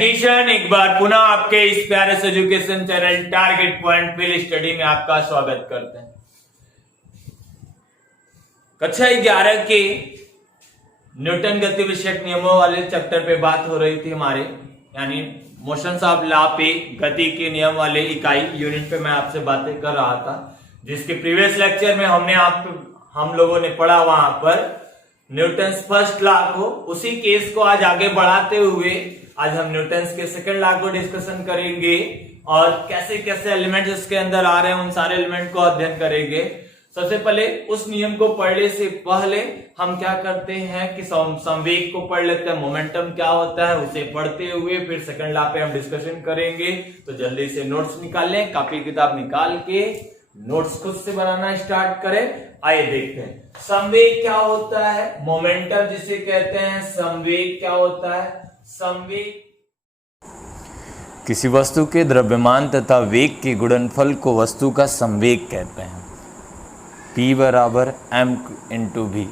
किशन एक बार पुनः आपके इस प्यारे से education channel target point field study में आपका स्वागत करते हैं। कक्षा 11 के न्यूटन गति विषयक नियमों वाले चैप्टर पे बात हो रही थी हमारे, यानी मोशंस ऑफ लॉ पे गति के नियम वाले इकाई यूनिट पे मैं आपसे बातें कर रहा था, जिसके प्रीवियस लेक्चर में हम लोगों ने पढ़ा वहां पर न्यूटन्स फर्स्ट लॉ को। उसी केस को आज आगे बढ़ाते हुए आज हम न्यूटन्स के सेकंड लॉ को डिस्कशन करेंगे और कैसे कैसे एलिमेंट्स इसके अंदर आ रहे हैं उन सारे एलिमेंट को अध्ययन करेंगे। सबसे पहले उस नियम को पढ़ने से पहले हम क्या करते हैं कि संवेग को पढ़ लेते हैं, मोमेंटम क्या होता है उसे पढ़ते हुए फिर सेकंड लॉ पे हम डिस्कशन करेंगे। तो जल्दी से नोट्स निकाल लें, कॉपी किताब निकाल के नोट्स खुद से बनाना स्टार्ट करें। आइए देखते हैं संवेग क्या होता है, मोमेंटम जिसे कहते हैं, संवेग क्या होता है। संवेग किसी वस्तु के द्रव्यमान तथा वेग के गुणनफल को वस्तु का संवेग कहते हैं। P बराबर m इंटू v।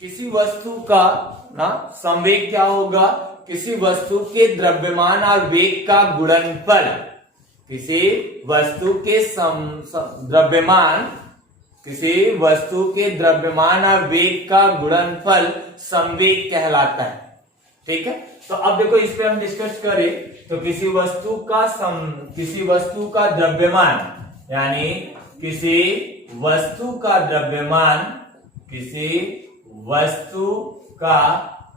किसी वस्तु का संवेग क्या होगा, किसी वस्तु के द्रव्यमान और वेग का गुणनफल। किसी वस्तु के द्रव्यमान और वेग का गुणनफल संवेग कहलाता है। ठीक है, तो अब देखो इस पे हम डिस्कस करें तो किसी वस्तु का द्रव्यमान, यानी किसी वस्तु का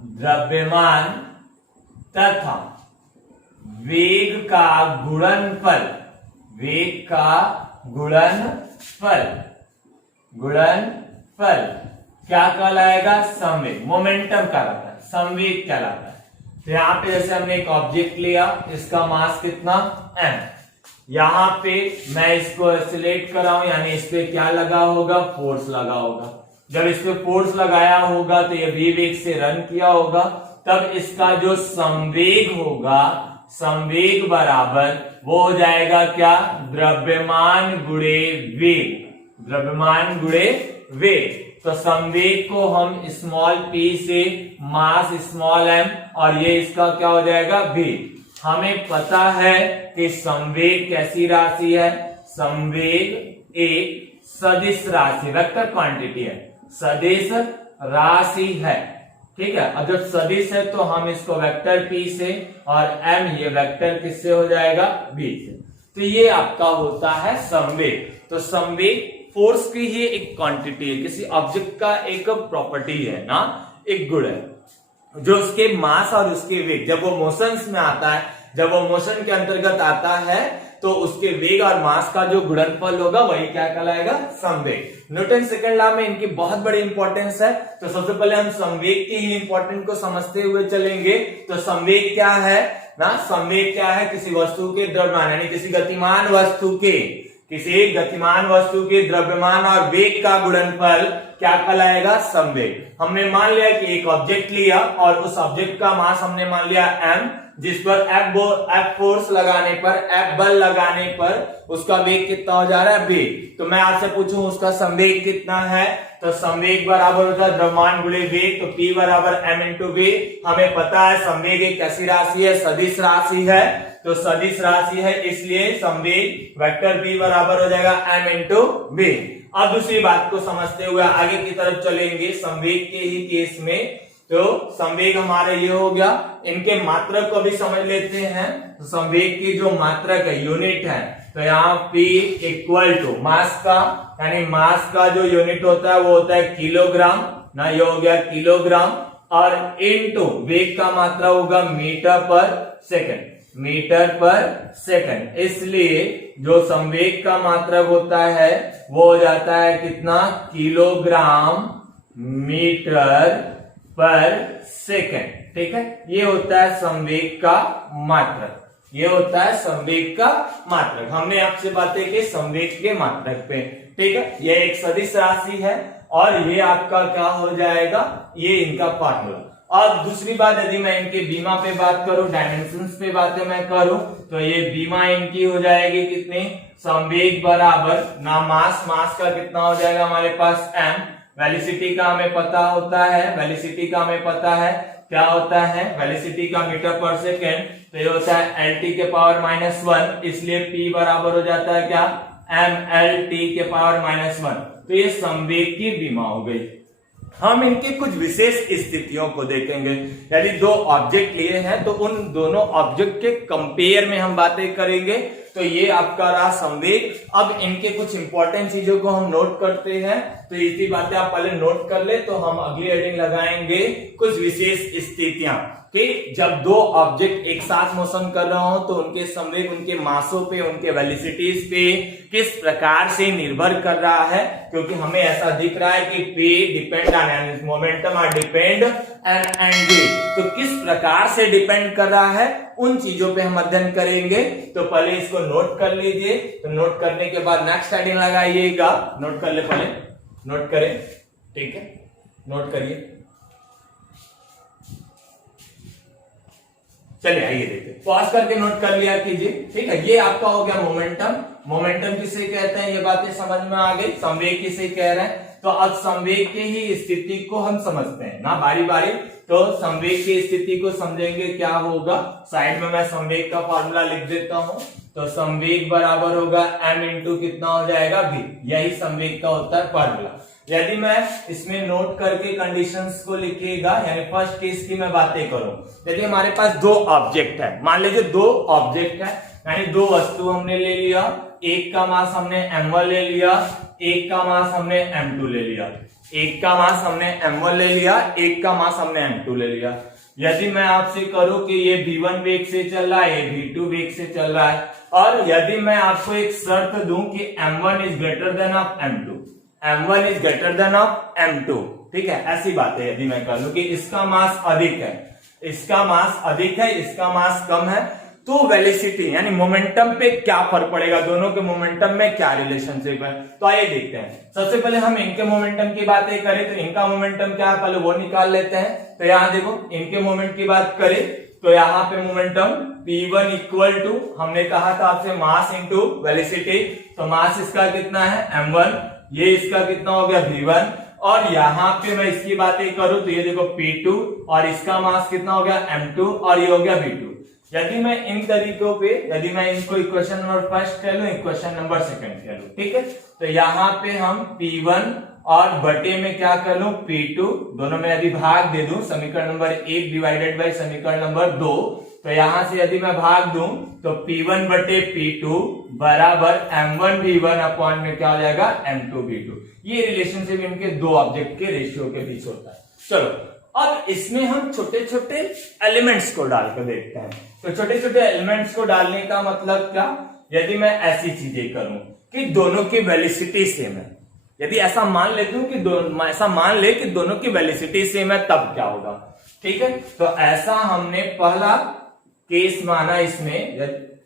द्रव्यमान तथा वेग का गुणनफल क्या कहलाएगा, संवेग। मोमेंटम कहलाता है, संवेग कहलाता है। तो यहाँ पे जैसे हमने एक ऑब्जेक्ट लिया, इसका मास कितना m, यहाँ पे मैं इसको एक्सीलरेट कर रहा हूं, यानी इस पे क्या लगा होगा, फोर्स लगा होगा। जब इस पे फोर्स लगाया होगा तो ये v वेग से रन किया होगा, तब इसका जो संवेग होगा, संवेग बराबर वो हो जाएगा क्या, द्रव्यमान गुणे वेग। तो संवेग को हम स्मॉल p से मास स्मॉल m और ये इसका क्या हो जाएगा v। हमें पता है कि संवेग कैसी राशि है, संवेग एक सदिश राशि, वेक्टर क्वांटिटी है, सदिश राशि है। ठीक है, अब जब सदिश है तो हम इसको वेक्टर p से और m ये वेक्टर किससे हो जाएगा, v से। तो ये आपका होता है संवेग। तो संवेग फोर्स की ही एक क्वांटिटी है, किसी ऑब्जेक्ट का एक प्रॉपर्टी है ना, एक गुण है जो उसके मास और उसके वेग, जब वो मोशंस में आता है, जब वो मोशन के अंतर्गत आता है तो उसके वेग और मास का जो गुणनफल होगा वही क्या कहलाएगा, संवेग। न्यूटन सेकंड लॉ में इनकी बहुत बड़ी इंपॉर्टेंस है। तो सबसे पहले हम संवेग की ही इंपॉर्टेंस को समझते हुए चलेंगे। तो संवेग क्या है ना, संवेग क्या है, किसी वस्तु के द्रव्यमान, यानी किसी गतिमान वस्तु के द्रव्यमान और वेग का गुणनफल क्या कहलाएगा, संवेग। हमने मान लिया कि एक ऑब्जेक्ट लिया और उस ऑब्जेक्ट का मास हमने मान लिया m, जिस पर F फोर्स लगाने पर, F बल लगाने पर उसका वेग कितना हो जा रहा है, v। तो मैं आपसे पूछूं उसका संवेग कितना है, तो संवेग बराबर होता है द्रव्यमान गुणे वेग। तो P बराबर m इंटू v। हमें पता है संवेग एक कैसी राशि है, सदिश राशि है। तो सदिश राशि है इसलिए संवेग वेक्टर v बराबर हो जाएगा m इंटू v। अब दूसरी बात को समझते हुए आगे की तरफ चलेंगे। संवेग के ही केस में तो संवेग हमारे ये हो गया, इनके मात्रक को भी समझ लेते हैं। तो संवेग की जो मात्रक है, यूनिट है, तो यहाँ p इक्वल टू मास का, यानी मास का जो यूनिट होता है वो होता है किलोग्राम ना, ये हो गया किलोग्राम, और इनटू वेग का मात्रा होगा मीटर पर सेकंड। इसलिए जो संवेग का मात्रक होता है वो हो जाता है कितना, किलोग्राम मीटर पर सेकंड। ठीक है, ये होता है संवेग का मात्रक, ये होता है संवेग का मात्रक। हमने आपसे बातें की संवेग के मात्रक पे। ठीक है, ये एक सदिश राशि है और ये आपका क्या हो जाएगा, ये इनका फॉर्मूला। अब दूसरी बात, यदि मैं इनके बीमा पे बात करूं, डायमेंशंस पे बातें मैं करूं, तो ये बीमा इनकी हो जाएगी कितनी, संवेग बराबर ना मास का कितना हो जाएगा हमारे पास m, वेलोसिटी का हमें पता होता है, वेलोसिटी का हमें पता है क्या होता है वेलोसिटी का मीटर पर सेकेंड, तो ये होता है LT के पावर -1, इसलिए P बराबर हो जाता है क्या mLT के पावर -1। तो ये संवेग की विमा हो गई। हम इनके कुछ विशेष स्थितियों को देखेंगे। यदि दो ऑब्जेक्ट लिए हैं तो उन दोनों ऑब्जेक्ट के कंपेयर में हम बातें करेंगे। तो ये आपका रहा संवेग। अब इनके कुछ इंपॉर्टेंट चीजों को हम नोट करते हैं, तो इसी बातें आप पहले नोट कर ले, तो हम अगली हेडिंग लगाएंगे कुछ विशेष स्थितियां कि जब दो ऑब्जेक्ट एक साथ मोशन कर रहा हो तो उनके संवेग उनके मासों पे, उनके वेलोसिटीज पे किस प्रकार से निर्भर कर रहा है, क्योंकि हमें ऐसा दिख रहा है कि P डिपेंड ऑन मोमेंटम और डिपेंड एंड V, तो किस प्रकार से डिपेंड कर रहा है उन चीजों पे हम अध्ययन करेंगे। तो पहले इसको नोट कर लीजिए। तो नोट करने के बाद नेक्स्ट हेडिंग लगाइएगा। नोट कर ले, पहले नोट करें, ठीक है, नोट करिए। चलिए आइए देखते, पॉज करके नोट कर लिया कीजिए, ठीक है। ये आपका हो गया मोमेंटम। मोमेंटम किसे कहते हैं ये बातें समझ में आ गई। संवेग किसे कह रहे हैं, तो अब संवेग की ही स्थिति को हम समझते हैं ना बारी बारी। तो संवेग की स्थिति को समझेंगे क्या होगा। साइड में मैं संवेग का फॉर्मूला लिख देता हूं। तो संवेग बराबर होगा m इंटू कितना हो जाएगा v, यही संवेग का होता है फॉर्मूला। यदि मैं इसमें नोट करके कंडीशंस को लिखिएगा, यानी फर्स्ट केस की मैं बातें करूं, यदि हमारे पास दो ऑब्जेक्ट है, मान लीजिए दो ऑब्जेक्ट है, यानी दो वस्तु हमने ले लिया, एक का मास हमने m1 ले लिया, एक का मास हमने m2 ले लिया, एक का मास हमने m1 ले लिया, एक का मास हमने m2 ले लिया। यदि मैं आपसे करूं कि ये v1 वेग से चल रहा है, ये v2 वेग से चल रहा है, और यदि मैं आपको एक शर्त दूं कि m1 is greater than of m2, m1 is greater than of m2, ठीक है, ऐसी बात है। यदि मैं कर लूं कि इसका मास अधिक है, इसका मास अधिक है, इसका मास कम है, तो वेलोसिटी यानी मोमेंटम पे क्या फर्क पड़ेगा, दोनों के मोमेंटम में क्या रिलेशनशिप है। तो आइए देखते हैं। सबसे पहले हम इनके मोमेंटम की बातें करें तो इनका मोमेंटम क्या है पहले वो निकाल लेते हैं। तो यहाँ देखो इनके मोमेंट की बात करें तो यहाँ पे मोमेंटम P1 इक्वल टू, हमने कहा था आपसे मास इंटू वेलोसिटी, तो मास इसका कितना है m1, ये इसका कितना हो गया v1, और यहाँ पे मैं इसकी बातें करूं तो ये देखो P2 और इसका मास कितना हो गया m2 और ये हो गया v2। यदि मैं इन तरीकों पे, यदि मैं इनको इक्वेशन नंबर फर्स्ट कह लूं, इक्वेशन नंबर सेकंड कह लूं, ठीक है, तो यहाँ पे हम P1 और बटे में क्या कर लूं P2, दोनों में यदि भाग दे दूं, समीकरण नंबर 1 डिवाइडेड बाय समीकरण नंबर 2, तो यहां से यदि मैं भाग दूं तो P1 बटे P2 बराबर m1 v1 अपॉन में क्या हो जाएगा m2 v2। ये रिलेशनशिप इनके दो ऑब्जेक्ट के रेशियो के बीच होता है। चलो अब इसमें हम छोटे छोटे एलिमेंट्स को डालकर देखते हैं। तो छोटे छोटे एलिमेंट्स को डालने का मतलब क्या, यदि मैं ऐसी चीजें करूं कि दोनों की वेलोसिटी सेम है, यदि ऐसा मान लेती हूं कि ऐसा मान ले कि दोनों की वेलोसिटी सेम है, तब क्या होगा, ठीक है। तो ऐसा हमने पहला केस माना इसमें,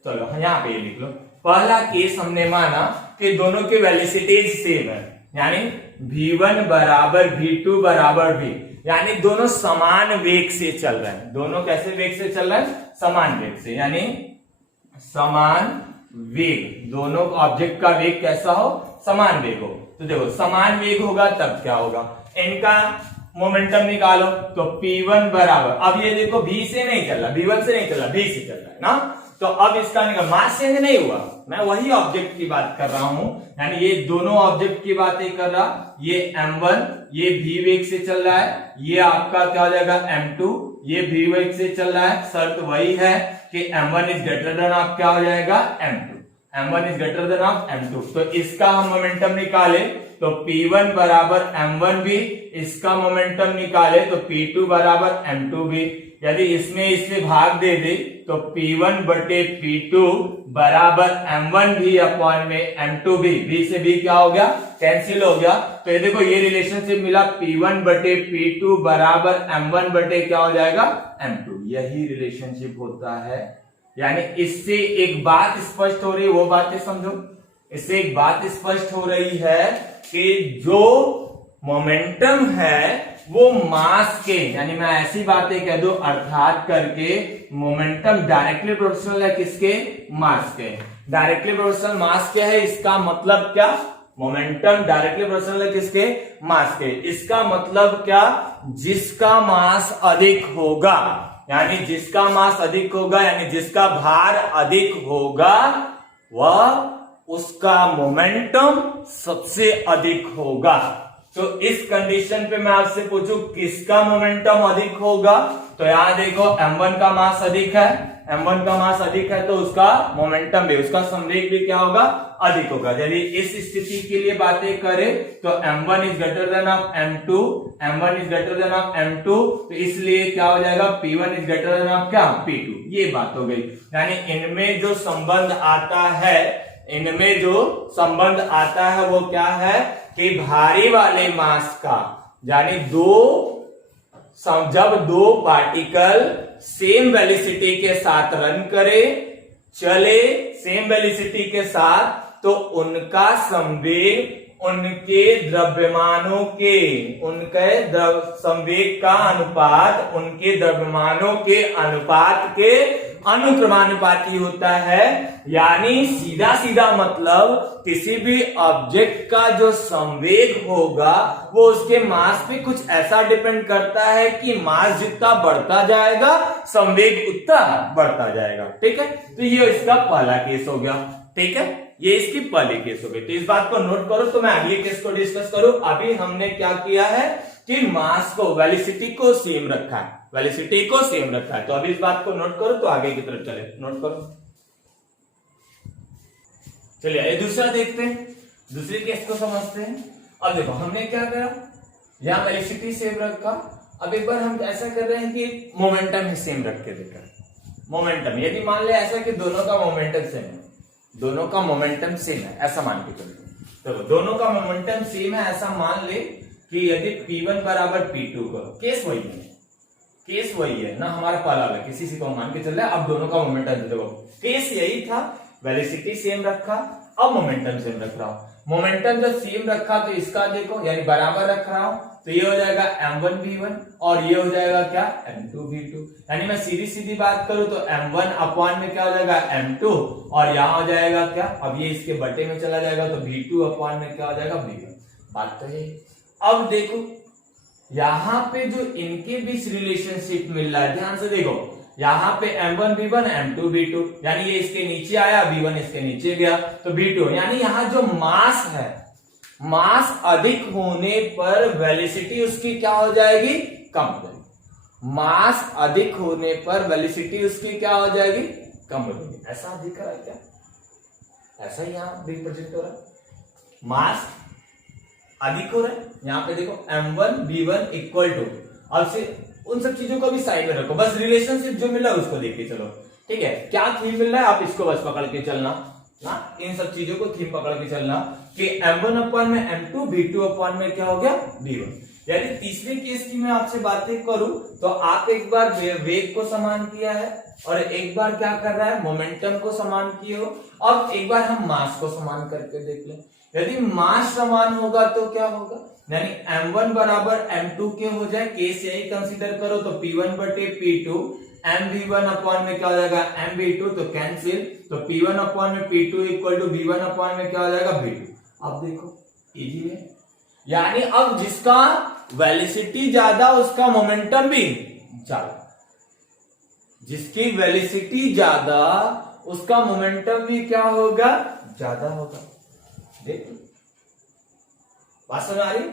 चलो यहाँ पे लिख लो, पहला केस हमने माना कि दोनों की वेलोसिटी सेम है, यानी v1 बराबर v2 बराबर v, यानी दोनों समान वेग से चल रहे हैं। दोनों कैसे वेग से चल रहे हैं, समान वेग से, यानी समान वेग, दोनों ऑब्जेक्ट का वेग कैसा हो, समान वेग हो। तो देखो समान वेग होगा तब क्या होगा, इनका मोमेंटम निकालो, तो P1 बराबर, अब ये देखो v से नहीं चल रहा, v1 से नहीं चल रहा, v से चल रहा है ना, तो अब इसका निकाल, मास चेंज नहीं हुआ, मैं वही ऑब्जेक्ट की बात कर रहा हूं, यानी ये दोनों ऑब्जेक्ट की बातें कर रहा, ये m1 ये v वेग से चल रहा है, ये आपका क्या हो जाएगा m2 ये v वेग से चल रहा है। शर्त वही है कि m1 is greater than of क्या हो जाएगा m2, m1 is greater than of m2। तो इसका हम मोमेंटम निकाले तो P1 बराबर m1 भी, इसका मोमेंटम निकाले तो P2 बराबर m2 भी। यदि इसमें इससे भाग दे दे तो P1 बटे P2 बराबर m1 भी अपॉन में m2 भी, v से v क्या हो गया कैंसिल हो गया। तो ये देखो ये रिलेशनशिप मिला, P1 बटे P2 बराबर m1 बटे क्या हो जाएगा m2, यही रिलेशनशिप होता है। यानी इससे एक बात स्पष्ट हो रही है, वो बातें समझो, इससे एक बात स्पष्ट हो रही है कि जो मोमेंटम है वो मास के, यानी मैं ऐसी बातें कह दूं अर्थात करके मोमेंटम डायरेक्टली प्रोपोर्शनल है किसके, मास के। डायरेक्टली प्रोपोर्शनल मास क्या है, इसका मतलब क्या, मोमेंटम डायरेक्टली प्रोपोर्शनल है किसके, मास के। इसका मतलब क्या, जिसका मास अधिक होगा, यानी जिसका मास अधिक होगा, यानी जिसका भार अधिक होगा, वह उसका मोमेंटम सबसे अधिक होगा। तो इस कंडीशन पे मैं आपसे पूछूं किसका मोमेंटम अधिक होगा, तो यहां देखो m1 का मास अधिक है, m1 का मास अधिक है तो उसका मोमेंटम भी, उसका संवेग भी क्या होगा, अधिक होगा। यदि इस स्थिति के लिए बातें करें तो m1 is greater than of m2, m1 is greater than of m2, तो इसलिए क्या हो जाएगा, p1 is greater than of क्या, p2। ये बात हो गई। यानी इनमें जो संबंध आता है, इनमें जो संबंध आता है वो क्या है कि भारी वाले मास का, यानी जब दो पार्टिकल सेम वेलोसिटी के साथ रन करे, चले सेम वेलोसिटी के साथ, तो उनका संवेग उनके द्रव्यमानों के, उनके संवेग का अनुपात उनके द्रव्यमानों के अनुपात के अनुक्रमानुपाती होता है। यानी सीधा सीधा मतलब किसी भी ऑब्जेक्ट का जो संवेग होगा वो उसके मास पे कुछ ऐसा डिपेंड करता है कि मास जितना बढ़ता जाएगा संवेग उतना बढ़ता जाएगा। ठीक है, तो ये इसका पहला केस हो गया। ठीक है, ये इसकी पहली केस हो गई। तो इस बात को नोट करो। तो मैं अगले केस को डिस्कस करूं। अभी हमने क्या किया है कि मास को, वेलोसिटी को सेम रखा है, वेलोसिटी को सेम रखा है। तो अभी इस बात को नोट करो तो आगे की तरफ चले, नोट करो। चलिए ये दूसरा देखते हैं, दूसरे केस को समझते हैं। अब देखो हमने क्या करा, यहां वेलोसिटी सेम रखा। अब एक बार हम ऐसा कर रहे हैं कि मोमेंटम ही सेम रख के देखा। मोमेंटम, यदि मान ले ऐसा कि दोनों का मोमेंटम सेम है, दोनों का मोमेंटम सेम है, ऐसा मान के चलते हैं। तो दोनों का मोमेंटम सेम है ऐसा मान ले कि यदि P1 बराबर P2 का, केस वही है, केस वही है ना, हमारा पहला वाला किसी से को मान के चल रहा है। अब दोनों का मोमेंटम देखो, केस यही था, वेलोसिटी सेम रखा, अब मोमेंटम सेम रख रहा हूं। मोमेंटम जब सेम रखा तो इसका देखो, यानी बराबर रख रहा हूं, तो ये हो जाएगा m1 v1 और ये हो जाएगा क्या, m2 v2। यानी मैं सीधी सीधी बात करूं तो m1 अपॉन में क्या हो जाएगा, m2, और यहां हो जाएगा क्या, अब ये इसके बटे में चला जाएगा तो v2 अपॉन में क्या हो जाएगा, v1। बात तो है। अब देखो यहां पे जो इनके बीच रिलेशनशिप मिल रहा है, ध्यान से देखो, यहां पे m1 v1 m2 v2, यानी ये इसके नीचे आया, v1 इसके नीचे गया तो v2। यानी यहां जो मास है, मास अधिक होने पर वेलोसिटी उसकी क्या हो जाएगी, कम हो जाएगी। मास अधिक होने पर वेलोसिटी उसकी क्या हो जाएगी, कम हो जाएगी। ऐसा दिख रहा है क्या, ऐसा ही यहां रिप्रेजेंट हो रहा है, मास अधिक हो रहा है। यहां पे देखो m1 v1 इक्वल टू, अब से उन सब चीजों को भी साइड में रखो, बस रिलेशनशिप जो मिला उसको देख के चलो। ठीक है, क्या थीम मिल रहा है आप इसको बस पकड़ के चलना ना, इन सब चीजों को थीम पकड़ के चलना कि m1 अपॉन में m2, v2 अपॉन में क्या हो गया, v1। यदि तीसरे केस की मैं आपसे बातें करूं तो आप एक बार वेग को समान किया है और एक बार क्या कर रहा है, मोमेंटम को समान किए हो। अब एक बार हम मास को समान करके देख लें। यदि मास समान होगा तो क्या होगा, यानी m1 बराबर m2 के हो जाए, केस यही कंसीडर करो तो p1 बटे p2, mv1 अपॉन में क्या हो जाएगा, mv2, तो कैंसिल, तो p1 अपॉन में p2 equal to v1 upon में क्या हो जाएगा, v2। अब देखो इजी है, यानी अब जिसका वेलोसिटी ज्यादा उसका मोमेंटम भी ज्यादा, जिसकी वेलोसिटी ज्यादा उसका मोमेंटम भी क्या होगा, ज्यादा होगा। देखो बात समझ आ रही,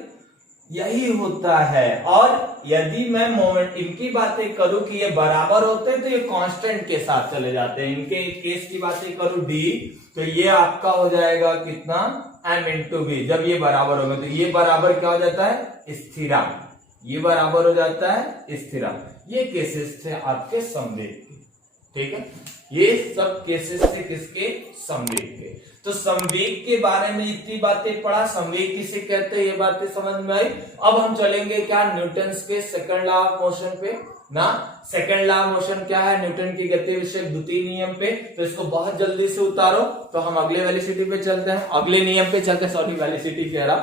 यही होता है। और यदि मैं मोमेंट इनकी बातें करूं कि ये बराबर होते हैं तो ये कांस्टेंट के साथ चले जाते हैं। इनके केस की बातें करूं d, तो ये आपका हो जाएगा कितना, m इंटू v। जब ये बराबर होगा तो ये बराबर क्या हो जाता है, स्थिरांक, ये बराबर हो जाता है स्थिरांक। ये केसेस थे आपके संवेग के। ठीक है, ये सब केसेस थे किसके, संवेग के। तो संवेग के बारे में इतनी बातें पढ़ा, संवेग किसे कहते हैं ये बातें समझ में आई। अब हम चलेंगे क्या, न्यूटन्स के सेकंड लॉ ऑफ मोशन पे ना। सेकंड लॉ ऑफ मोशन क्या है, न्यूटन की गति विषयक द्वितीय नियम पे। तो इसको बहुत जल्दी से उतारो तो हम अगले वेलोसिटी पे चलते हैं, अगले नियम पे चलते हैं, सॉरी वेलोसिटी कह रहा,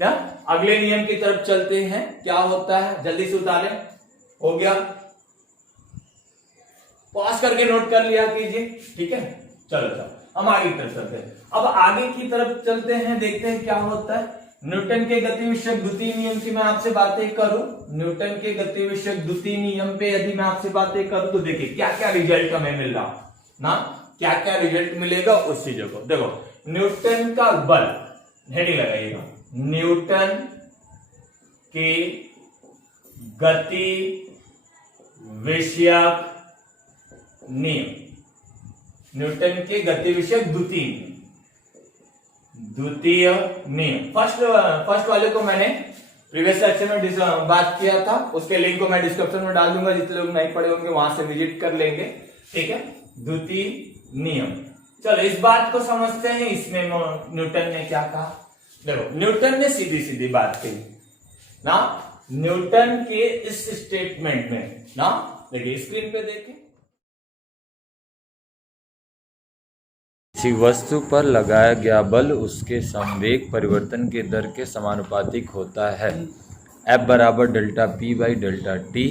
क्या अगले नियम की तरफ चलते हैं। क्या होता है जल्दी से उतारे, हो गया, पॉज करके नोट कर लिया कीजिए। ठीक है, चलो हम आगे की तरफ चलते हैं। अब आगे की तरफ चलते हैं, देखते हैं क्या होता है। न्यूटन के गति विषयक द्वितीय नियम की मैं आपसे बातें करूं, न्यूटन के गति विषयक द्वितीय नियम पे यदि मैं आपसे बातें करूं तो देखिए क्या क्या रिजल्ट हमें मिल रहा ना, क्या क्या रिजल्ट मिलेगा उस चीजों को देखो। न्यूटन का बल, हेडिंग लगाइएगा, न्यूटन के गति विषयक नियम, न्यूटन के गति विषयक द्वितीय नियम। फर्स्ट वाले को मैंने प्रीवियस सेक्शन में बात किया था, उसके लिंक को मैं डिस्क्रिप्शन में डाल दूंगा, जितने लोग नहीं पढ़े होंगे वहां से विजिट कर लेंगे, ठीक है। द्वितीय नियम, चलो इस बात को समझते हैं। इसमें न्यूटन ने क्या कहा, देखो न्यूटन ने सीधी सीधी बात कही ना, न्यूटन के इस स्टेटमेंट में ना, देखिए स्क्रीन पे देखें, किसी वस्तु पर लगाया गया बल उसके संवेग परिवर्तन के दर के समानुपातिक होता है। F बराबर delta P by delta T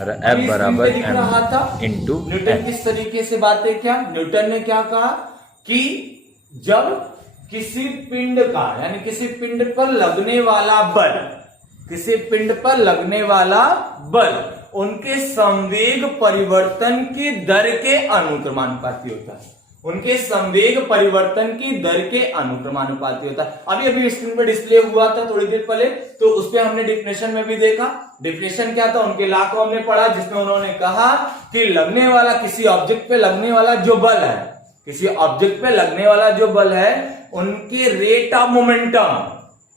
और F बराबर M इंटू। न्यूटन किस तरीके से बातें क्या, न्यूटन ने क्या कहा कि जब किसी पिंड का यानी किसी पिंड पर लगने वाला बल, किसी पिंड पर लगने वाला बल उनके संवेग परिवर्तन की दर के अनुक्रमानुपाती होता है, उनके संवेग परिवर्तन की दर के अनुक्रमानुपाती होता है। अभी अभी स्क्रीन पर डिस्प्ले हुआ था थोड़ी देर पहले, तो उस पर हमने डिफिनेशन में भी देखा। डिफिनेशन क्या था, उनके लॉ को हमने पढ़ा, जिसमें उन्होंने कहा कि लगने वाला किसी ऑब्जेक्ट पे लगने वाला जो बल है, किसी ऑब्जेक्ट पे लगने वाला जो बल है, उनके रेट ऑफ मोमेंटम,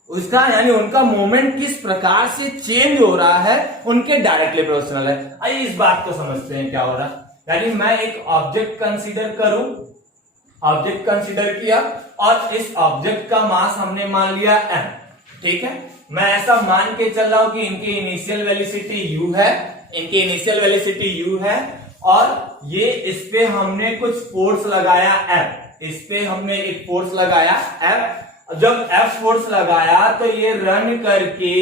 उसका यानी उनका मोमेंट किस प्रकार से चेंज हो रहा है, उनके डायरेक्टली प्रोपोर्शनल है। आइए इस बात को समझते हैं क्या हो रहा है। यानी मैं एक ऑब्जेक्ट कंसीडर करूं, ऑब्जेक्ट कंसीडर किया और इस ऑब्जेक्ट का मास हमने मान लिया m, ठीक है। मैं ऐसा मान के चल रहा हूं कि इनकी इनिशियल वेलोसिटी u है, इनकी इनिशियल वेलोसिटी u है, और ये इस पे हमने कुछ फोर्स लगाया F, इस पे हमने एक फोर्स लगाया F। जब F फोर्स लगाया तो ये रन करके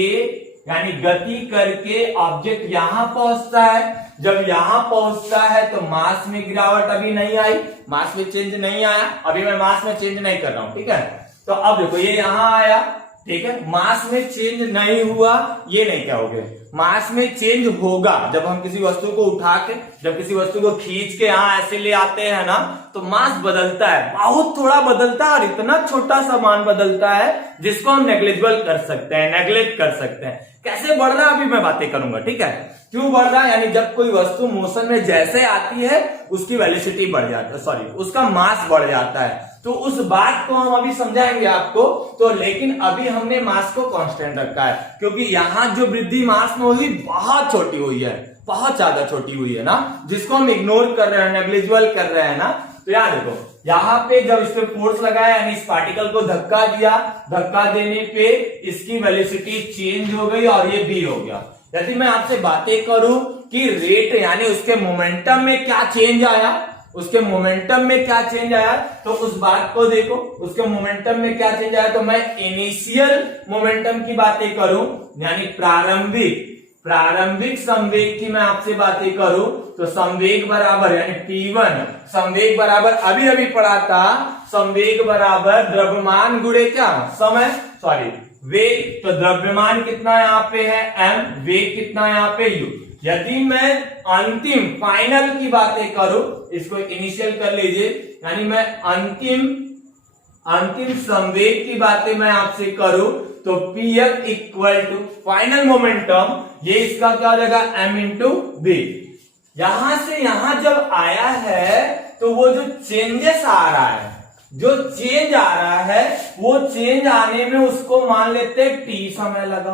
यानी गति करके ऑब्जेक्ट यहां पहुंचता है। जब यहां पहुंचता है तो मास में गिरावट अभी नहीं आई, मास में चेंज नहीं आया, अभी मैं मास में चेंज नहीं कर रहा हूं, ठीक है। तो अब देखो ये यहां आया, ठीक है, मास में चेंज नहीं हुआ, ये नहीं क्या हो गया, मास में चेंज होगा जब हम किसी वस्तु को उठा के, जब किसी वस्तु को खींच के यहां ऐसे ले आते हैं ना, तो मास बदलता है, बहुत थोड़ा बदलता है, और इतना छोटा सा मान बदलता है जिसको हम नेग्लिजिबल कर सकते हैं, नेग्लेक्ट कर सकते हैं। कैसे बढ़ रहा है अभी मैं बातें करूंगा, ठीक है। क्यों बढ़ रहा है, यानी जब कोई वस्तु मोशन में जैसे आती है उसकी वेलोसिटी बढ़ जाती है, सॉरी उसका मास बढ़ जाता है। तो उस बात को हम अभी समझाएंगे आपको, तो लेकिन अभी हमने मास को कांस्टेंट रखा है, क्योंकि यहां जो वृद्धि मास में हुई बहुत छोटी हुई है, बहुत ज्यादा छोटी हुई है ना, जिसको हम इग्नोर कर रहे हैं, नेग्लिजिबल कर रहे हैं ना। तो याद देखो यहां पे जब इस पे फोर्स लगाया यानी इस पार्टिकल को धक्का दिया, धक्का देने पे इसकी वेलोसिटी चेंज हो गई और ये v हो गया। यदि मैं आपसे बातें करूं कि रेट यानी उसके मोमेंटम में क्या चेंज आया, उसके मोमेंटम में क्या चेंज आया, तो उस बात को देखो, उसके मोमेंटम में क्या चेंज आया। तो मैं इनिशियल मोमेंटम की बातें करूं यानी प्रारंभिक संवेग की मैं आपसे बातें करूं, तो संवेग बराबर यानी P1, संवेग बराबर अभी अभी पढ़ा था, संवेग बराबर द्रव्यमान गुणे क्या समय, सॉरी वेग। तो द्रव्यमान कितना यहाँ पे है m, वेग कितना यहाँ पे u। यदि मैं अंतिम फाइनल की बातें करूं, इसको इनिशियल कर लीजिए, यानी मैं अंतिम संवेग की बातें मैं आपसे करूं, तो Pf equal to final momentum, ये इसका क्या हो जाएगा m इंटू v। यहां से यहां जब आया है तो वो जो चेंजेस आ रहा है, जो चेंज आ रहा है, वो चेंज आने में उसको मान लेते हैं t समय लगा।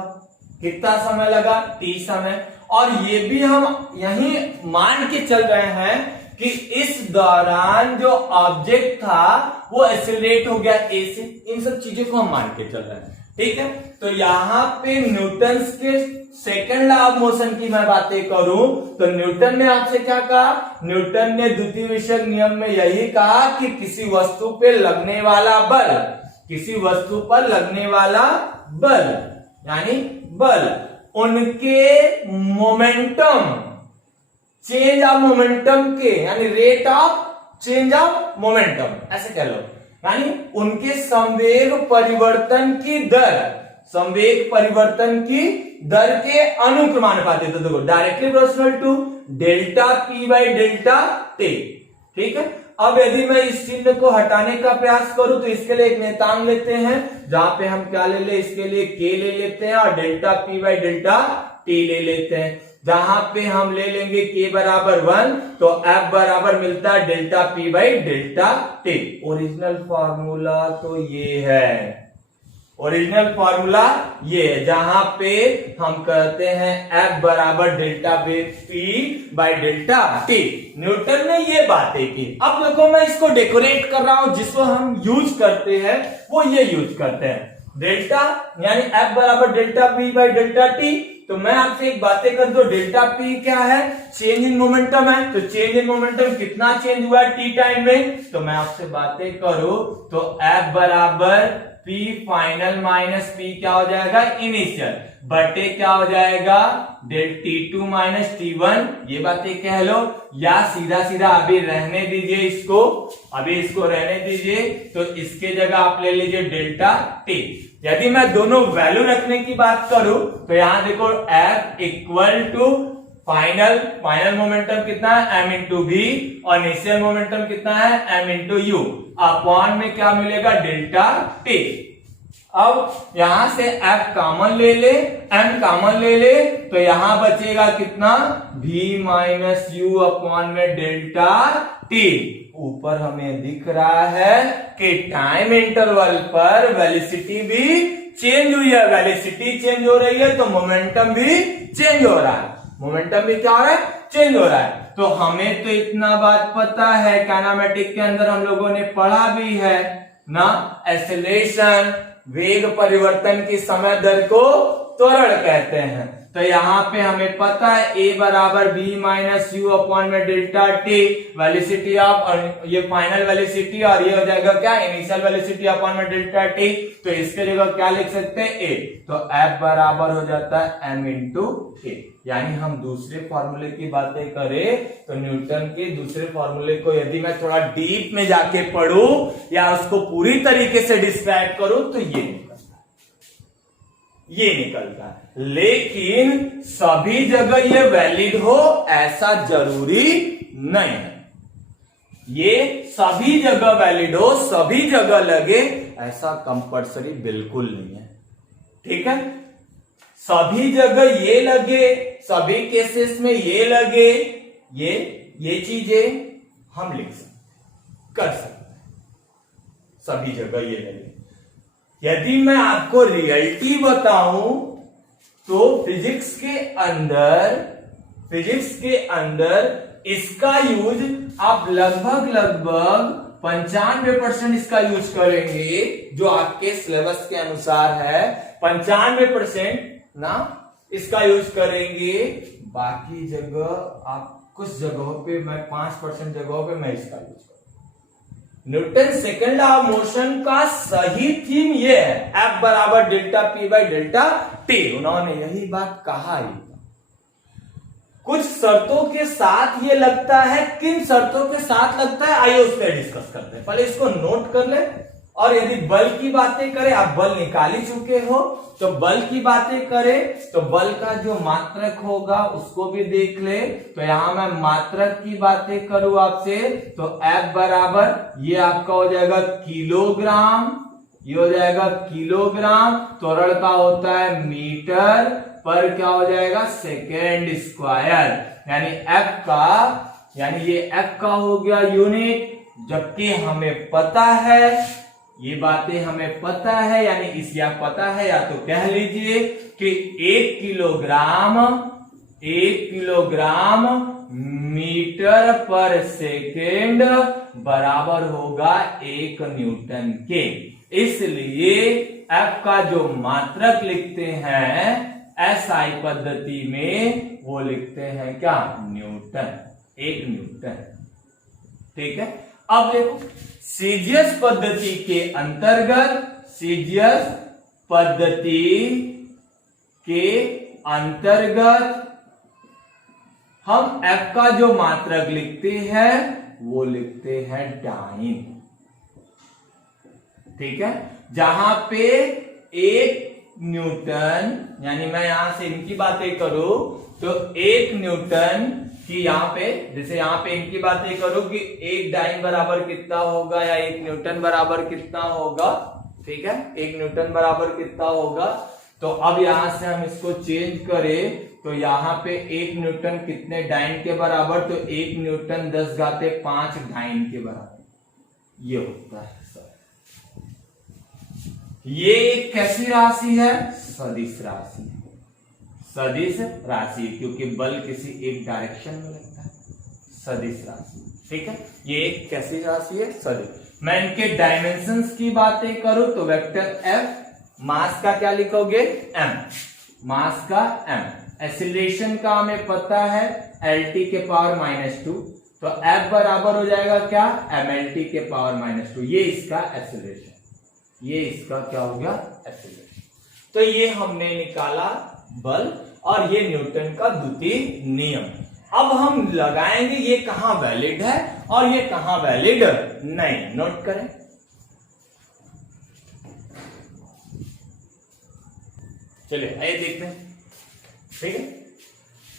कितना समय लगा, t समय। और ये भी हम यही मान के चल रहे हैं कि इस दौरान जो ऑब्जेक्ट था वो एक्सेलरेट हो गया a से। इन सब चीजों को हम मान के चल रहे हैं, ठीक है। तो यहां पे न्यूटन के सेकंड लॉ ऑफ मोशन की मैं बातें करूं, तो न्यूटन ने आपसे क्या कहा, न्यूटन ने द्वितीय विषयक नियम में यही कहा कि किसी वस्तु पे लगने वाला बल, किसी वस्तु पर लगने वाला बल यानी बल, उनके मोमेंटम, चेंज ऑफ मोमेंटम के यानी rate of change of momentum, ऐसे कह लो, यानी उनके संवेग परिवर्तन की दर, संवेग परिवर्तन की दर के अनुक्रमानुपाती, तो देखो directly proportional to delta P by delta T. ठीक है, अब यदि मैं इस चिन्ह को हटाने का प्रयास करूं तो इसके लिए एक नियतांक लेते हैं, जहां पे हम क्या ले ले, इसके लिए के ले लेते हैं और delta P by delta T ले लेते हैं। जहां पे हम ले लेंगे k बराबर 1 तो F बराबर मिलता है delta P by delta T. Original formula तो ये है, ओरिजिनल फॉर्मूला ये है, जहां पे हम कहते हैं F बराबर delta P by delta T. Newton ने ये बातें की। अब देखो मैं इसको डेकोरेट कर रहा हूं, जिसको हम यूज करते हैं वो ये यूज करते हैं, डेल्टा यानी F बराबर delta P by delta T. तो मैं आपसे एक बातें कर दो, डेल्टा पी क्या है, चेंज इन मोमेंटम है, तो चेंज इन मोमेंटम कितना चेंज हुआ है टी टाइम में, तो मैं आपसे बातें करूं तो F बराबर पी फाइनल माइनस पी क्या हो जाएगा, इनिशियल, बटे क्या हो जाएगा डेल T2 माइनस T1, ये बातें कह लो, या सीधा सीधा अभी रहने दीजिए इसको, अभी इसको रहने दीजिए, तो इसके जगह आप ले लीजिए डेल्टा टी। यदि मैं दोनों वैल्यू रखने की बात करूं तो यहां देखो F equal to final momentum कितना है m इंटू बी और इनिशियल मोमेंटम कितना है m इंटू यू, अपॉन में क्या मिलेगा डेल्टा टी। अब यहां से F कॉमन ले ले, m कॉमन ले ले, तो यहां बचेगा कितना v माइनस यू अपॉन में डेल्टा टी। ऊपर हमें दिख रहा है कि टाइम इंटरवल पर वेलोसिटी भी चेंज हुई है, वेलोसिटी चेंज हो रही है तो मोमेंटम भी चेंज हो रहा है, मोमेंटम भी क्या हो रहा है, चेंज हो रहा है। तो हमें तो इतना बात पता है, काइनेमेटिक के अंदर हम लोगों ने पढ़ा भी है ना, एक्सेलरेशन वेग परिवर्तन की समय दर को त्वरण कहते हैं। तो यहाँ पे हमें पता है a बराबर b माइनस यू अपॉन में डेल्टा टी, वेलोसिटी ऑफ, ये फाइनल वेलोसिटी और ये हो जाएगा क्या, इनिशियल वेलोसिटी अपॉन में डेल्टा टी। तो इसके जगह क्या लिख सकते हैं a, तो F बराबर हो जाता है m इंटू a। यानी हम दूसरे फॉर्मूले की बातें करें तो न्यूटन के दूसरे फॉर्मूले को यदि मैं थोड़ा डीप में जाके पढ़ूं या उसको पूरी तरीके से डिस्क्राइब करूं तो ये निकलता है, लेकिन सभी जगह ये वैलिड हो ऐसा जरूरी नहीं है। ये सभी जगह वैलिड हो, सभी जगह लगे ऐसा कंपल्सरी बिल्कुल नहीं है। ठीक है, सभी जगह ये लगे, सभी केसेस में ये लगे, ये चीजें हम लिख सकते, कर सकते हैं, सभी जगह ये लगे। यदि मैं आपको रियलिटी बताऊं तो फिजिक्स के अंदर इसका यूज आप लगभग 95% इसका यूज करेंगे, जो आपके सिलेबस के अनुसार है 95% ना इसका यूज करेंगे। बाकी जगह आप कुछ जगहों पे, मैं 5% जगहों पे मैं इसका यूज करूंगा। Newton second law of motion का सही थीम ये है, F बराबर delta P by delta T. उन्होंने यही बात कहा ही। कुछ शर्तों के साथ ये लगता है, किन शर्तों के साथ लगता है आइए उस पर डिस्कस करते हैं, पहले इसको नोट कर ले। और यदि बल की बातें करें, आप बल निकाल ही चुके हो, तो बल की बातें करें तो बल का जो मात्रक होगा उसको भी देख ले। तो यहां मैं मात्रक की बातें करूं आपसे तो F बराबर ये आपका हो जाएगा किलोग्राम, ये हो जाएगा किलोग्राम, त्वरण का होता है मीटर पर क्या हो जाएगा सेकेंड स्क्वायर, यानी F का, यानी ये F का हो गया यूनिट। जबकि हमें पता है, ये बातें हमें पता है, यानी इस या पता है या तो कह लीजिए कि 1 किलोग्राम मीटर पर सेकेंड बराबर होगा 1 न्यूटन के। इसलिए F का जो मात्रक लिखते हैं SI पद्धति में वो लिखते हैं क्या, न्यूटन, 1 न्यूटन। ठीक है, अब देखो सीजीएस पद्धति के अंतर्गत, सीजीएस पद्धति के अंतर्गत हम F का जो मात्रक लिखते हैं वो लिखते हैं डाइन। ठीक है, जहां पे 1 न्यूटन, यानी मैं यहां से इनकी बातें करूं तो 1 न्यूटन की, यहां पे जैसे यहां पे इनकी बातें करूं कि 1 डाइन बराबर कितना होगा या 1 न्यूटन बराबर कितना होगा। ठीक है, 1 न्यूटन बराबर कितना होगा। तो अब यहां से हम इसको चेंज करें तो यहां पे 1 न्यूटन कितने डाइन के बराबर, तो 1 न्यूटन 10⁵ डाइन के बराबर ये होता है सर। ये एक कैसी राशि है, सदिश राशि। सदिश राशि, क्योंकि बल किसी एक डायरेक्शन में लगता है, सदिश राशि। ठीक है, ये एक कैसी राशि है, सदिश। मैं इनके डायमेंशंस की बातें करूं तो वेक्टर एफ, मास का क्या लिखोगे, m, मास का m। एक्सीलरेशन का हमें पता है lt के पावर -2, तो f बराबर हो जाएगा क्या, mlt के पावर -2। ये इसका एक्सीलरेशन, ये इसका क्या हो गया, एक्सीलरेशन। तो ये हमने निकाला बल और ये न्यूटन का द्वितीय नियम। अब हम लगाएंगे ये कहां वैलिड है और ये कहां वैलिड नहीं, नोट करें। चलिए आइए देखते हैं। ठीक है,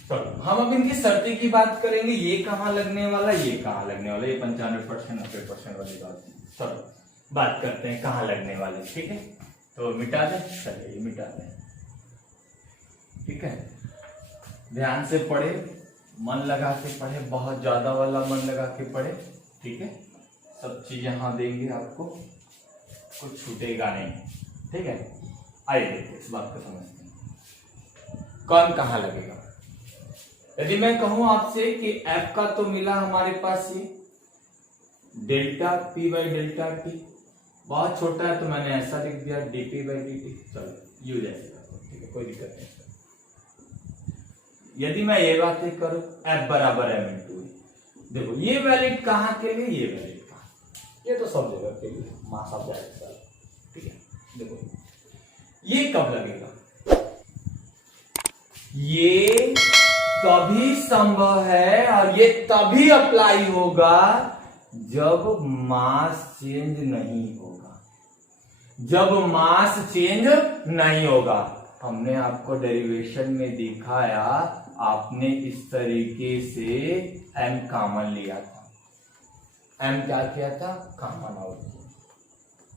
तो हम अब इनकी शर्ती की बात करेंगे, ये कहां लगने वाला, ये कहां लगने वाला, ये 95% 90% वाली बात। चलो बात करते हैं कहां लगने वाले। ठीक है, तो मिटा दें, चलिए मिटा दें। ठीक है, ध्यान से पढ़े, मन लगा के पढ़े, बहुत ज्यादा वाला मन लगा के पढ़े। ठीक है, सब चीज यहां देंगे आपको, कुछ छूटेगा नहीं। ठीक है, आइए देखिए इस बात को समझते हैं, कौन कहां लगेगा। यदि मैं कहूं आपसे कि F का तो मिला हमारे पास ये डेल्टा P/ΔT, बहुत छोटा है तो मैंने ऐसा लिख दिया dP/dt। चलो यू जैसे, ठीक है, कोई दिक्कत नहीं। यदि मैं ये बातें करूं F बराबर m×, देखो ये वैलिड कहां के लिए, ये वैलिड कहां, ये तो सब जगह के लिए मास ऑफ डायरेक्शन। ठीक है, देखो ये कब लगेगा, ये तभी संभव है और ये तभी अप्लाई होगा जब मास चेंज नहीं होगा, जब मास चेंज नहीं होगा। हमने आपको डेरिवेशन में दिखाया, आपने इस तरीके से m कॉमन लिया था, m क्या किया था, कॉमन आउट किया।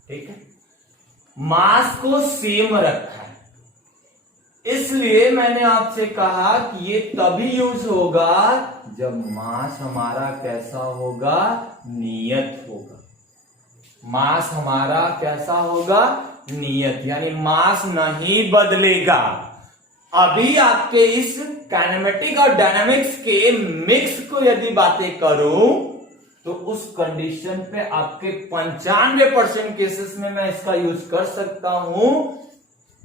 ठीक है, मास को सेम रखा है, इसलिए मैंने आपसे कहा कि ये तभी यूज होगा जब मास हमारा कैसा होगा, नियत होगा। मास हमारा कैसा होगा, नियत, यानी मास नहीं बदलेगा। अभी आपके इस काइनेमेटिक और डायनामिक्स के मिक्स को यदि बातें करूं तो उस कंडीशन पे आपके 95% केसेस में मैं इसका यूज कर सकता हूं।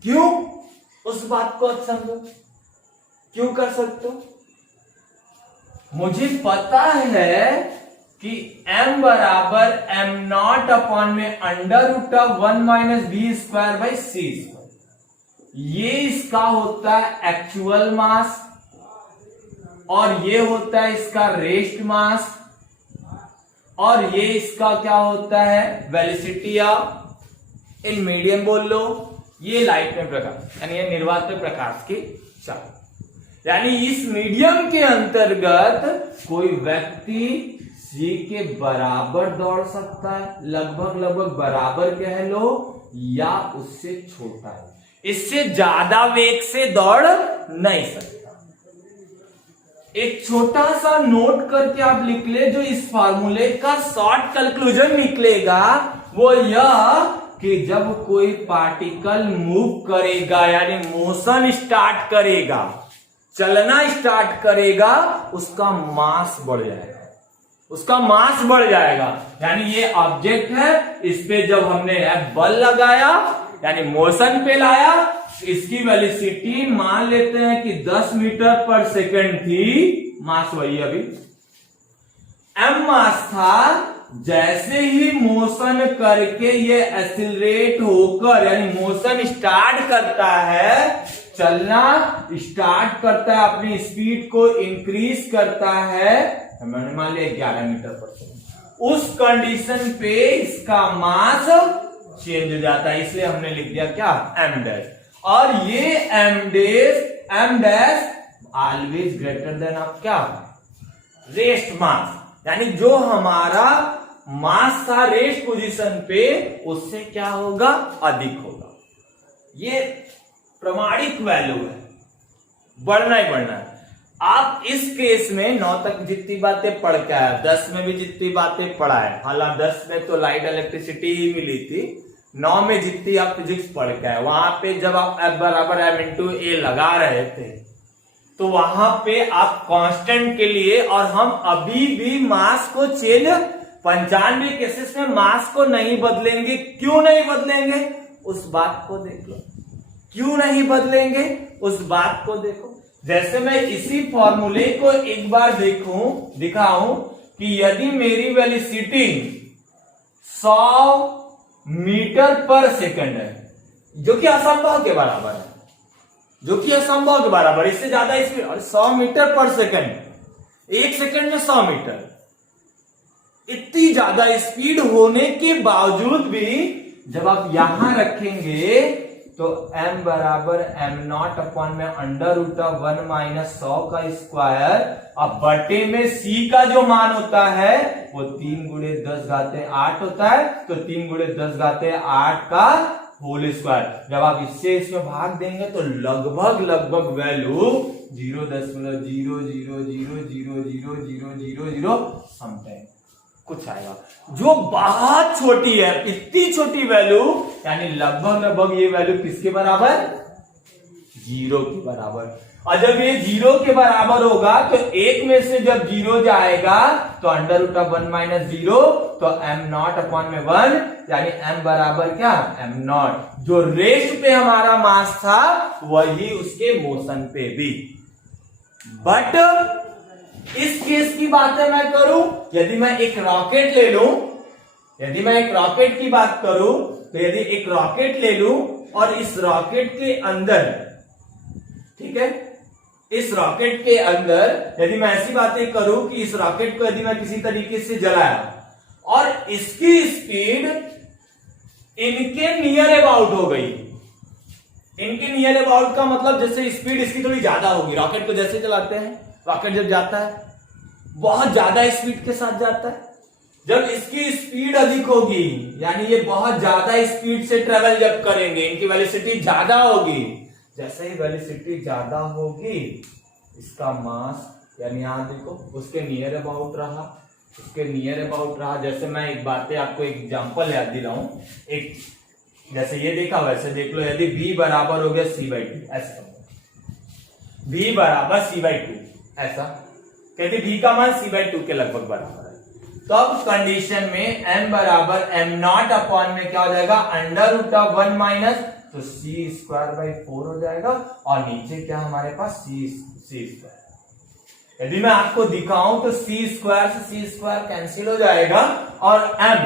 क्यों, उस बात को आप समझो, क्यों कर सकते हो। मुझे पता है कि m बराबर m0 में √1 - v²/c², ये इसका होता है एक्चुअल मास और ये होता है इसका रेस्ट मास और ये इसका क्या होता है, वेलोसिटी ऑफ इन मीडियम बोल लो, ये लाइट में प्रकाश, यानी ये निर्वात में प्रकाश की चाल, यानी इस मीडियम के अंतर्गत कोई व्यक्ति c के बराबर दौड़ सकता है, लगभग बराबर कह लो या उससे छोटा है, इससे ज्यादा वेग से दौड़ नहीं सकता। एक छोटा सा नोट करके आप लिख ले, जो इस फार्मूले का शॉर्ट कंक्लूजन निकलेगा वो यह कि जब कोई पार्टिकल मूव करेगा, यानी मोशन स्टार्ट करेगा, चलना स्टार्ट करेगा, उसका मास बढ़ जाएगा, उसका मास बढ़ जाएगा। यानी ये ऑब्जेक्ट है, इस पे जब हमने बल लगाया यानी मोशन पे लाया, इसकी वेलोसिटी मान लेते हैं कि 10 मीटर/सेकंड थी, मास वही अभी m मास था। जैसे ही मोशन करके ये एक्सीलरेट होकर, यानी मोशन स्टार्ट करता है, चलना स्टार्ट करता है, अपनी स्पीड को इंक्रीज करता है, मैंने मान लिया 11 मीटर पर सेकंड। उस कंडीशन पे इसका मास चेंज हो जाता है, इसलिए हमने लिख दिया क्या, m डैश। और ये m dash always greater than of क्या, रेस्ट मास, यानी जो हमारा मास था रेस्ट पोजीशन पे उससे क्या होगा, अधिक होगा। ये प्रमाणिक वैल्यू है, बढ़ना ही बढ़ना है। आप इस केस में 9 तक जितनी बातें पढ़ के आए, 10 में भी जितनी बातें पढ़ा है, हालांकि 10 में तो लाइट इलेक्ट्रिसिटी ही मिली थी, 9 में जितनी आप फिजिक्स पढ़ के आए, वहां पे जब आप F बराबर m इंटू ए लगा रहे थे तो वहां पे आप कांस्टेंट के लिए, और हम अभी भी मास को चेंज 95 केसेस में मास को नहीं बदलेंगे। क्यों नहीं बदलेंगे उस बात को देख लो, क्यों नहीं बदलेंगे उस बात को देखो। जैसे मैं इसी फॉर्मूले को एक बार दिखाऊं कि यदि मेरी वेलोसिटी 100 मीटर पर सेकंड है, जो कि असंभव के बराबर है, जो कि असंभव के बराबर, इससे ज्यादा स्पीड, और 100 मीटर पर सेकंड, 1 सेकंड में 100 मीटर, इतनी ज्यादा स्पीड होने के बावजूद भी जब आप यहां रखेंगे तो m बराबर m0 अपॉन में अंडर रूट ऑफ 1 माइनस 100 का स्क्वायर, अब बटे में c का जो मान होता है वो 3 गुणे 10 घाते 8 होता है, तो 3 गुणे 10 घाते 8 का होल स्क्वायर। जब आप इससे इसमें भाग देंगे तो लगभग वैल्यू 0.000000000 समथिंग कुछ आएगा, जो बहुत छोटी है। इतनी छोटी वैल्यू यानी लगभग ये वैल्यू किसके बराबर, 0 के बराबर। और जब ये 0 के बराबर होगा तो एक में से जब 0 जाएगा तो अंडर रूट ऑफ 1 माइनस 0, तो m0 अपॉन में 1, यानी m बराबर क्या, m0। जो रेस्ट पे हमारा मास था वही उसके मोशन पे भी। बट इस केस की बातें मैं करूं, यदि मैं एक रॉकेट ले लूं, यदि मैं एक रॉकेट की बात करूं, तो यदि एक रॉकेट ले लूं और इस रॉकेट के अंदर, ठीक है, इस रॉकेट के अंदर यदि मैं ऐसी बातें करूं कि इस रॉकेट को यदि मैं किसी तरीके से जलाया और इसकी स्पीड इनके नियर अबाउट हो गई, इनके नियर अबाउट का मतलब जैसे स्पीड इसकी थोड़ी ज्यादा होगी, रॉकेट को जैसे चलाते हैं, रॉकेट जब जाता है बहुत ज्यादा स्पीड के साथ जाता है, जब इसकी स्पीड अधिक होगी यानी ये बहुत ज्यादा स्पीड से ट्रेवल जब करेंगे, इनकी वेलोसिटी ज्यादा होगी, जैसे ही वेलोसिटी ज्यादा होगी इसका मास, यानी यहां देखो उसके नियर अबाउट रहा, उसके नियर अबाउट रहा। जैसे मैं एक बातें आपको एक एग्जांपल याद दिलाऊं, एक जैसे ये देखा वैसे देख लो, यदि v बराबर हो गया c/2, ऐसा v बराबर c/2, ऐसा कहते v का मान c/2 के लगभग बराबर है, तो अब कंडीशन में m बराबर m0 अपॉन में क्या हो जाएगा, अंडर रूट ऑफ 1 माइनस, तो c²/4 हो जाएगा, और नीचे क्या हमारे पास c²। यदि मैं आपको दिखाऊं तो c² से c² कैंसिल हो जाएगा, और m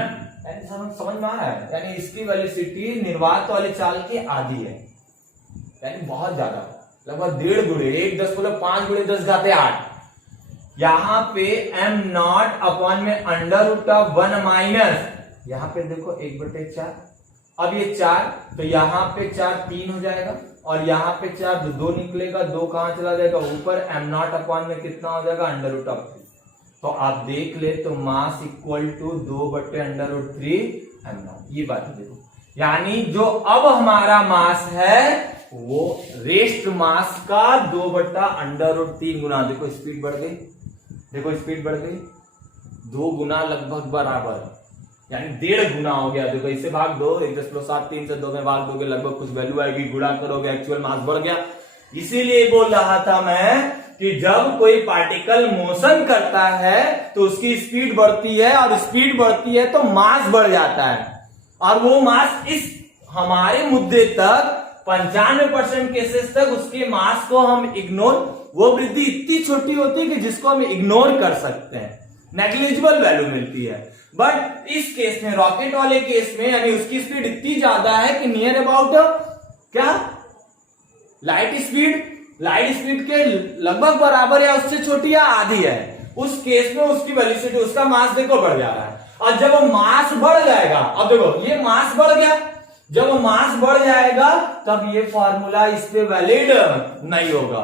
समझ में आ रहा है, यानी इसकी वेलोसिटी निर्वात वाली चाल की आधी है, यानी बहुत ज्यादा, लगभग 1.5 गुणे, 1.5 गुणे 10 घाते 8। यहां पे m0 अपॉन में अंडर रूट ऑफ 1 माइनस, यहां पे देखो 1/4, अब ये 4, तो यहां पे 4 3 हो जाएगा, और यहां पे 4 2 निकलेगा, 2 कहां चला जाएगा ऊपर, m0 अपॉन में कितना हो जाएगा, अंडर रूट ऑफ 3। तो आप देख ले तो मास इक्वल टू 2/√3 m0, ये बात देखो, यानी जो अब हमारा मास है वो रेस्ट मास का 2/√3 गुना, देखो स्पीड बढ़ गई, देखो स्पीड बढ़ गई, 2 गुना लगभग बराबर, यानी 1.5 गुना हो गया। देखो इससे भाग दो, 1.7 3 से 2 में भाग दोगे लगभग कुछ वैल्यू आएगी, गुणा करोगे एक्चुअल मास बढ़ गया। इसीलिए बोल रहा था मैं कि जब कोई पार्टिकल मोशन करता है तो उसकी स्पीड बढ़ती है, और स्पीड बढ़ती है तो मास बढ़ जाता है, और वो मास इस हमारे मुद्दे तक 95% केसेस तक उसके मास को हम इग्नोर, वो वृद्धि इतनी छोटी होती है कि जिसको हम इग्नोर कर सकते हैं, नेग्लिजिबल वैल्यू मिलती है। बट इस केस में, रॉकेट वाले केस में, यानी उसकी स्पीड इतनी ज्यादा है कि नियर अबाउट क्या, लाइट स्पीड के लगभग बराबर या उससे छोटी या आधी है, उस केस में उसकी वेलोसिटी, उसका मास देखो बढ़ जा रहा है। और जब वो मास बढ़ जाएगा, अब देखो ये मास बढ़ गया, जब वो मास बढ़ जाएगा तब ये फॉर्मूला इस पे वैलिड नहीं होगा,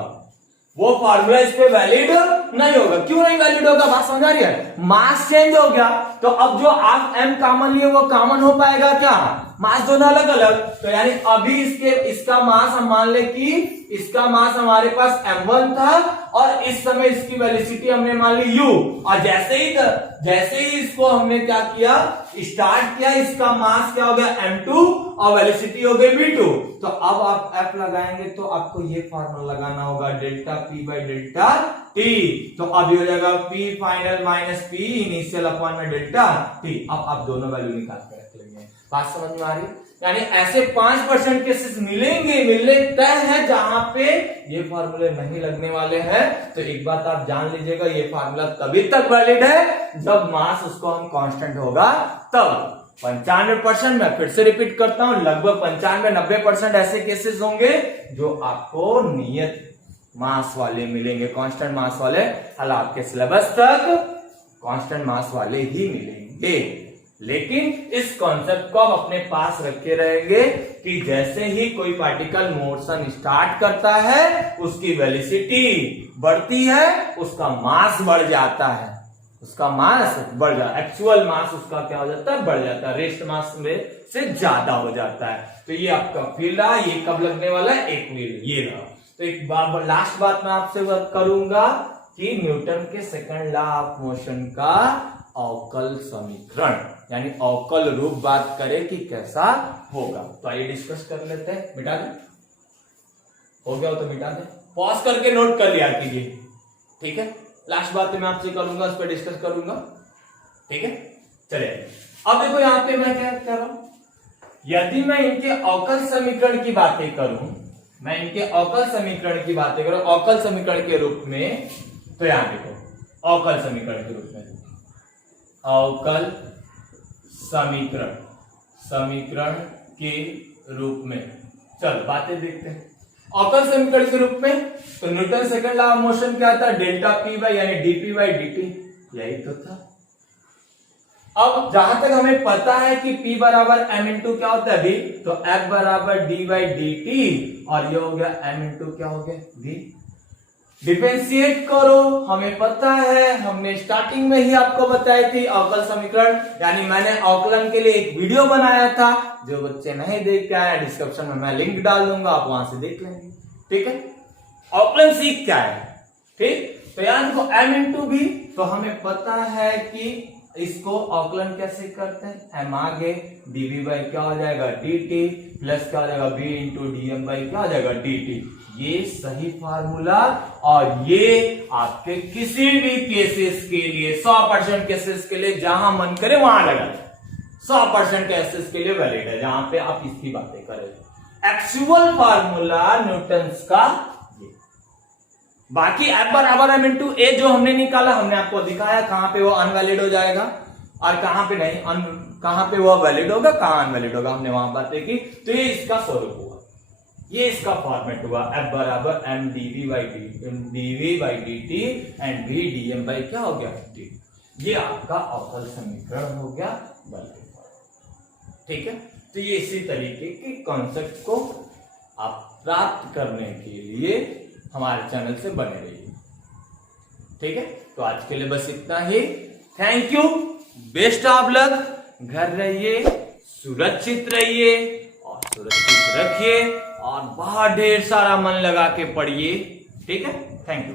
वो फॉर्मूला इस पे वैलिड नहीं होगा। क्यों नहीं वैलिड होगा, बात समझ आ रही है? मास चेंज हो गया तो अब जो आप m कॉमन लिए वो कॉमन हो पाएगा क्या? मास दोनों अलग अलग, तो यानी अभी इसका मास हम मान ले कि इसका मास हमारे पास m1 था और इस समय इसकी वेलोसिटी हमने मान ली u, और जैसे ही इसको हमने क्या किया, स्टार्ट किया, इसका मास क्या हो गया m2 और वेलोसिटी हो गई v2। तो अब आप f लगाएंगे तो आपको ये फॉर्मूला लगाना होगा delta p by delta t। तो अब ये हो जाएगा p final minus p initial upon में डेल्टा t। अब आप दोनों वैल्यू निकाल के रख लेंगे। बात समझ में आ रही? यानी ऐसे 5% केसेस मिलने तय है जहां पे ये फॉर्मूले नहीं लगने वाले हैं। तो एक बात आप जान लीजिएगा, ये फॉर्मूला तभी तक वैलिड है जब मास उसको हम कांस्टेंट होगा तब। 95% में फिर से रिपीट करता हूं, लगभग 95-90% ऐसे केसेस होंगे जो आपको नियत मास वाले मिलेंगे, कांस्टेंट मास वाले। हालांकि आपके सिलेबस तक कांस्टेंट मास वाले ही मिलेंगे, लेकिन इस कॉन्सेप्ट को आप अपने पास रखे रहेंगे कि जैसे ही कोई पार्टिकल मोशन स्टार्ट करता है उसकी वेलोसिटी बढ़ती है, उसका मास बढ़ जाता है, उसका मास बढ़ जाता है, एक्चुअल मास उसका क्या हो जाता है, बढ़ जाता है, रेस्ट मास में से ज्यादा हो जाता है। तो ये आपका फील्ड रहा, ये कब लगने वाला है, एक फील्ड ये रहा। तो एक बार लास्ट बात मैं आपसे बात करूंगा कि न्यूटन के सेकंड लॉ ऑफ मोशन का अवकल समीकरण यानी अवकल रूप बात करें कि कैसा होगा। तो आइए डिस्कस कर लेते हैं। मिटा दें, हो गया हो तो मिटा दें, पॉज करके नोट कर लिया कीजिए, ठीक है। लास्ट बात मैं आपसे करूंगा, उस पर डिस्कस करूंगा, ठीक है। चलिए अब देखो यहाँ पे मैं क्या कर रहा हूं, यदि मैं इनके अवकल समीकरण की बातें करूं, मैं इनके अवकल समीकरण की बातें करूं अवकल समीकरण के रूप में, तो यहां देखो अवकल समीकरण के रूप में, अवकल समीकरण के रूप में, चलो बातें देखते हैं। अवकल समीकरण के रूप में तो Newton second law of motion क्या था, डेल्टा पी बाई यानी डीपी बाई डीटी, यही तो था। अब जहां तक हमें पता है कि P बराबर m इंटू क्या होता है, v, तो F बराबर d बाई डी टी, और ये हो गया m इंटू क्या हो गया, v। डिफरेंशिएट करो, हमें पता है, हमने स्टार्टिंग में ही आपको बताई थी अवकल समीकरण, यानी मैंने अवकलन के लिए एक वीडियो बनाया था, जो बच्चे नहीं देख के आए डिस्क्रिप्शन में मैं लिंक डाल दूंगा, आप वहां से देख लेंगे, ठीक है। अवकलन सीख क्या है, ठीक। तो यार देखो m इंटू v, तो हमें पता है कि इसको अवकलन कैसे करते हैं, m आगे dv बाई क्या हो जाएगा dt, प्लस क्या हो जाएगा v इंटू dm बाई क्या हो जाएगा dt। ये सही फार्मूला, और ये आपके किसी भी केसेस के लिए 100% केसेस के लिए जहां मन करे वहां लगा, 100% केसेस के लिए वैलिड है जहां पे आप इसकी बातें करें। एक्चुअल फार्मूला न्यूटन्स का ये, बाकी F बराबर m इंटू ए जो हमने निकाला, हमने आपको दिखाया कहां पे वो अनवैलिड हो जाएगा और कहां पे नहीं, कहां पे वो वैलिड होगा, कहां अनवैलिड होगा, हमने वहां बातें की। तो ये इसका स्वरूप हुआ, ये इसका फॉर्मेट हुआ, F बराबर m dv by dt and v dm by क्या हो गया dt। ये आपका अवकल समीकरण हो गया बल के फॉर्म, ठीक है। तो ये इसी तरीके के कॉन्सेप्ट को आप प्राप्त करने के लिए हमारे चैनल से बने रहिए, ठीक है। तो आज के लिए बस इतना ही, thank you, best of luck, घर रहिए, सुरक्षित रहिए और सुरक्षित रखिए और बहुत ढेर सारा मन लगा के पढ़िए, ठीक है। Thank you.